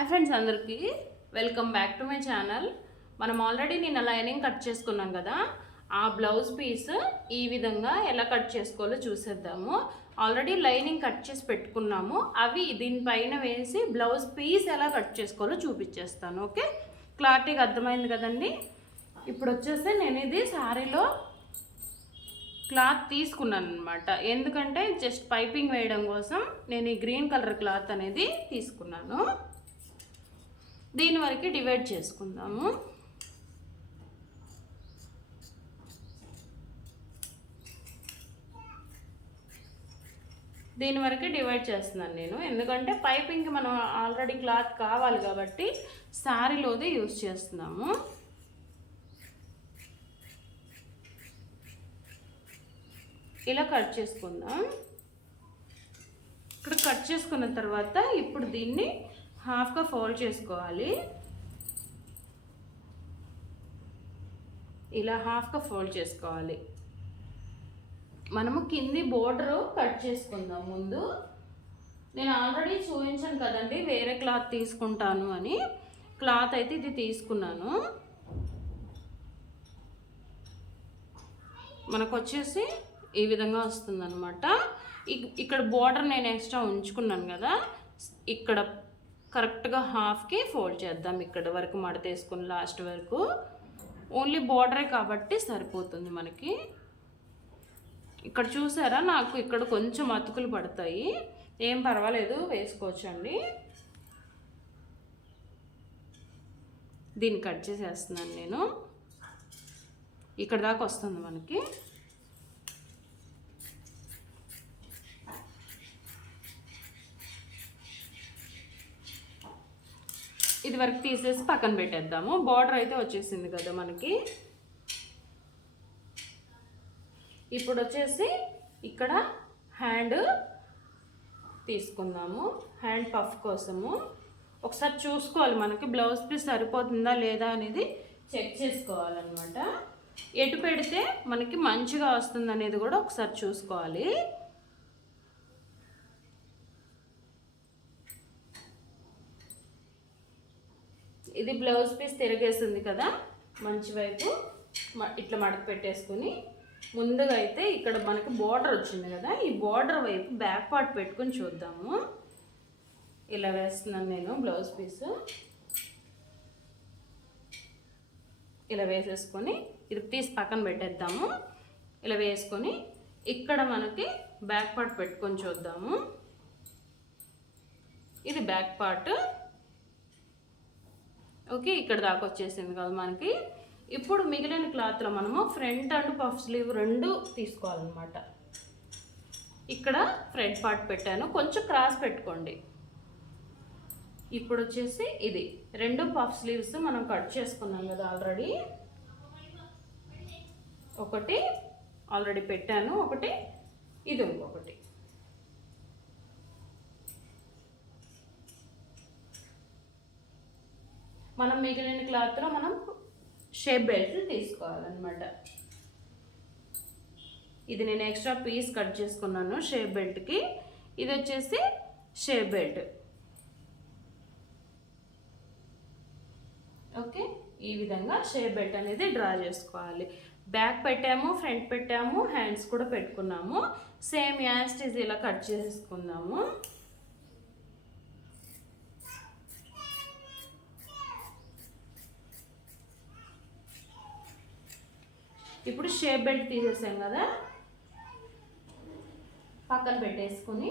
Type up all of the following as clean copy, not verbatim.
Hi friends, అందరికీ welcome back to my channel. మనం already నిన్న లైనింగ్ కట్ చేసుకున్నాం కదా, ఆ బ్లౌజ్ పీస్ ఈ విధంగా ఎలా కట్ చేసుకోవాలో చూసేద్దాము. ఆల్రెడీ లైనింగ్ కట్ చేసి పెట్టుకున్నాము, అవి దీనిపైన వేసి బ్లౌజ్ పీస్ ఎలా కట్ చేసుకోవాలో చూపించేస్తాను. ఓకే, క్లారిటీగా అర్థమైంది కదండి. ఇప్పుడు వచ్చేసి నేను ఇది శారీలో క్లాత్ తీసుకున్నాను అనమాట. ఎందుకంటే జస్ట్ పైపింగ్ వేయడం కోసం నేను ఈ గ్రీన్ కలర్ క్లాత్ అనేది తీసుకున్నాను. దీని వరకు డివైడ్ చేసుకుందాము. దీని వరకు డివైడ్ చేస్తున్నాను నేను, ఎందుకంటే పైపింగ్కి మనం ఆల్రెడీ క్లాత్ కావాలి కాబట్టి శారీలోదే యూజ్ చేస్తున్నాము. ఇలా కట్ చేసుకుందాం. ఇక్కడ కట్ చేసుకున్న తర్వాత ఇప్పుడు దీన్ని హాఫ్గా ఫోల్డ్ చేసుకోవాలి. ఇలా హాఫ్గా ఫోల్డ్ చేసుకోవాలి. మనము కింది బోర్డరు కట్ చేసుకుందాం. ముందు నేను ఆల్రెడీ చూపించాను కదండి, వేరే క్లాత్ తీసుకుంటాను అని. క్లాత్ అయితే ఇది తీసుకున్నాను. మనకు వచ్చేసి ఈ విధంగా వస్తుందన్నమాట. ఇక్కడ బోర్డర్ నేను ఎక్స్ట్రా ఉంచుకున్నాను కదా, ఇక్కడ కరెక్ట్గా హాఫ్కి ఫోల్డ్ చేద్దాం. ఇక్కడ వరకు మడతేసుకుని లాస్ట్ వరకు. ఓన్లీ బోర్డరే కాబట్టి సరిపోతుంది మనకి. ఇక్కడ చూసారా, నాకు ఇక్కడ కొంచెం అతుకులు పడతాయి, ఏం పర్వాలేదు, వేసుకోవచ్చండి. దీన్ని కట్ చేసేస్తున్నాను నేను. ఇక్కడ దాకా వస్తుంది మనకి. ఇది వరకు తీసేసి పక్కన పెట్టేద్దాము. బార్డర్ అయితే వచ్చేసింది కదా మనకి. ఇప్పుడు వచ్చేసి ఇక్కడ హ్యాండ్ తీసుకుందాము. హ్యాండ్ పఫ్ కోసము ఒకసారి చూసుకోవాలి, మనకి బ్లౌజ్ పీస్ సరిపోతుందా లేదా అనేది చెక్ చేసుకోవాలన్నమాట. ఎటు పెడితే మనకి మంచిగా వస్తుంది అనేది కూడా ఒకసారి చూసుకోవాలి. ఇది బ్లౌజ్ పీస్ తిరిగేస్తుంది కదా, మంచి వైపు ఇట్లా మడత పెట్టేసుకుని ముందుగా అయితే ఇక్కడ మనకి బోర్డర్ వచ్చింది కదా, ఈ బోర్డర్ వైపు బ్యాక్ పార్ట్ పెట్టుకుని చూద్దాము. ఇలా వేస్తున్నాను నేను బ్లౌజ్ పీసు. ఇలా వేసేసుకొని ఇది తీసి పక్కన పెట్టేద్దాము. ఇలా వేసుకొని ఇక్కడ మనకి బ్యాక్ పార్ట్ పెట్టుకొని చూద్దాము. ఇది బ్యాక్ పార్ట్. ఓకే, ఇక్కడ దాకా వచ్చేసింది కదా మనకి. ఇప్పుడు మిగిలిన క్లాత్లో మనము ఫ్రంట్ అండ్ పఫ్ స్లీవ్ రెండు తీసుకోవాలన్నమాట. ఇక్కడ ఫ్రంట్ పార్ట్ పెట్టాను, కొంచెం క్రాస్ పెట్టుకోండి. ఇప్పుడు వచ్చేసి ఇది రెండు పఫ్ స్లీవ్స్ మనం కట్ చేసుకున్నాం కదా ఆల్రెడీ. ఒకటి ఆల్రెడీ పెట్టాను, ఒకటి ఇది ఇంకొకటి. మనం మిగిలిన క్లాత్లో మనం షేప్ బెల్ట్ తీసుకోవాలన్నమాట. ఇది నేను ఎక్స్ట్రా పీస్ కట్ చేసుకున్నాను షేప్ బెల్ట్కి. ఇది వచ్చేసి షేప్ బెల్ట్. ఓకే, ఈ విధంగా షేప్ బెల్ట్ అనేది డ్రా చేసుకోవాలి. బ్యాక్ పెట్టాము, ఫ్రంట్ పెట్టాము, హ్యాండ్స్ కూడా పెట్టుకున్నాము. సేమ్ యాజ్ ఇట్ ఈజ్ ఇలా కట్ చేసుకుందాము. ఇప్పుడు షేప్ బెల్ట్ తీసేసాం కదా, పక్కన పెట్టేసుకుని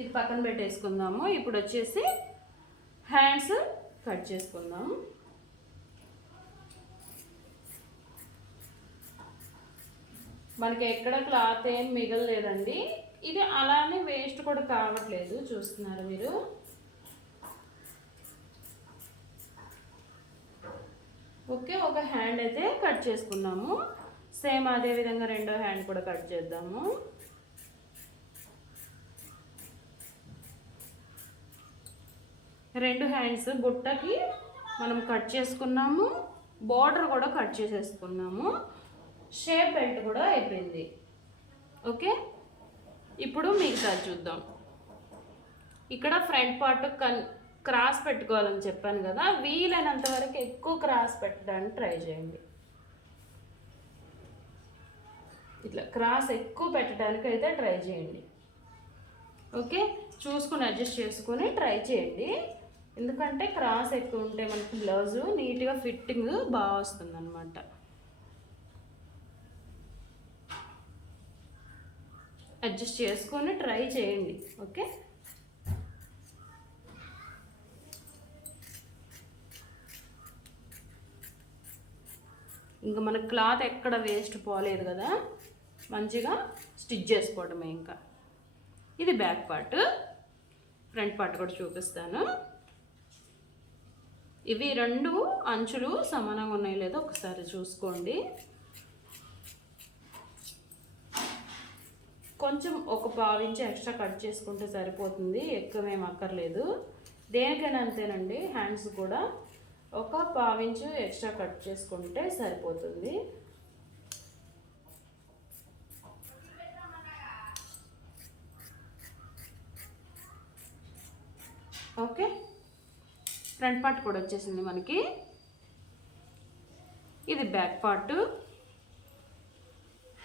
ఇది పక్కన పెట్టేసుకుందాము. ఇప్పుడు వచ్చేసి హ్యాండ్స్ కట్ చేసుకుందాం. మనకి ఎక్కడ క్లాత్ ఏం మిగలలేదండి. ఇది అలానే వేస్ట్ కూడా కావట్లేదు, చూస్తున్నారు మీరు. ఓకే, ఒక హ్యాండ్ అయితే కట్ చేసుకున్నాము. సేమ్ అదే విధంగా రెండో హ్యాండ్ కూడా కట్ చేద్దాము. రెండు హ్యాండ్స్ బుట్టకి మనం కట్ చేసుకున్నాము. బార్డర్ కూడా కట్ చేసేసుకున్నాము. షేప్ బెల్ట్ కూడా అయిపోయింది. ఓకే, ఇప్పుడు మిగతా చూద్దాం. ఇక్కడ ఫ్రంట్ పార్ట్ క్రాస్ పెట్టుకోవాలని చెప్పాను కదా, వీలైనంత వరకు ఎక్కువ క్రాస్ పెట్టడానికి ట్రై చేయండి. ఇట్లా క్రాస్ ఎక్కువ పెట్టడానికి అయితే ట్రై చేయండి. ఓకే, చూసుకుని అడ్జస్ట్ చేసుకుని ట్రై చేయండి. ఎందుకంటే క్రాస్ ఎక్కువ ఉంటే మనకి బ్లౌజు నీట్గా ఫిట్టింగ్ బాగా వస్తుంది అనమాట. అడ్జస్ట్ చేసుకొని ట్రై చేయండి. ఓకే, ఇంకా మన క్లాత్ ఎక్కడ వేస్ట్ పోలేదు కదా, మంచిగా స్టిచ్ చేసుకోవడమే. ఇంకా ఇది బ్యాక్ పార్ట్. ఫ్రంట్ పార్ట్ కూడా చూపిస్తాను. ఇవి రెండు అంచులు సమానంగా ఉన్నాయో లేదో ఒకసారి చూసుకోండి. కొంచెం ఒక 1/2 ఇంచ్ ఎక్స్ట్రా కట్ చేసుకుంటే సరిపోతుంది, ఎక్కువేం అక్కర్లేదు. దేనికైనా అంతేనండి, హ్యాండ్స్ కూడా ఒక 1/2 ఇంచ్ ఎక్స్ట్రా కట్ చేసుకుంటే సరిపోతుంది. ఓకే, ఫ్రంట్ పార్ట్ కూడా వచ్చేసింది మనకి. ఇది back part,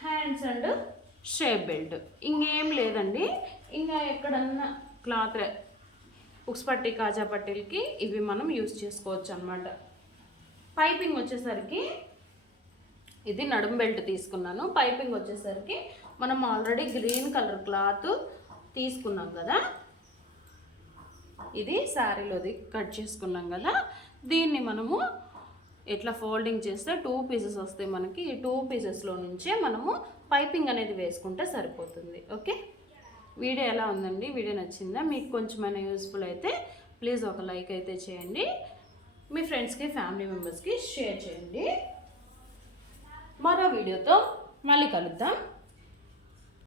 hands and shape belt. ఇంకేం లేదండి. ఇంకా ఎక్కడన్నా క్లాత్ ఉక్స్ పట్టి కాజా పట్టీలకి ఇవి మనం యూజ్ చేసుకోవచ్చు అనమాట. పైపింగ్ వచ్చేసరికి ఇది నడుం బెల్ట్ తీసుకున్నాను. పైపింగ్ వచ్చేసరికి మనం ఆల్రెడీ గ్రీన్ కలర్ క్లాత్ తీసుకున్నాం కదా, ఇది శారీలోది కట్ చేసుకున్నాం కదా, దీన్ని మనము ఇట్లా ఫోల్డింగ్ చేస్తే 2 పీసెస్ వస్తాయి మనకి. ఈ 2 పీసెస్లో నుంచే మనము పైపింగ్ అనేది వేసుకుంటే సరిపోతుంది. ఓకే, వీడియో ఎలా ఉందండి? వీడియో నచ్చిందా? మీకు కొంచెమైనా యూస్ఫుల్ అయితే ప్లీజ్ ఒక లైక్ అయితే చేయండి. మీ ఫ్రెండ్స్కి, ఫ్యామిలీ మెంబర్స్కి షేర్ చేయండి. మరో వీడియోతో మళ్ళీ కలుద్దాం.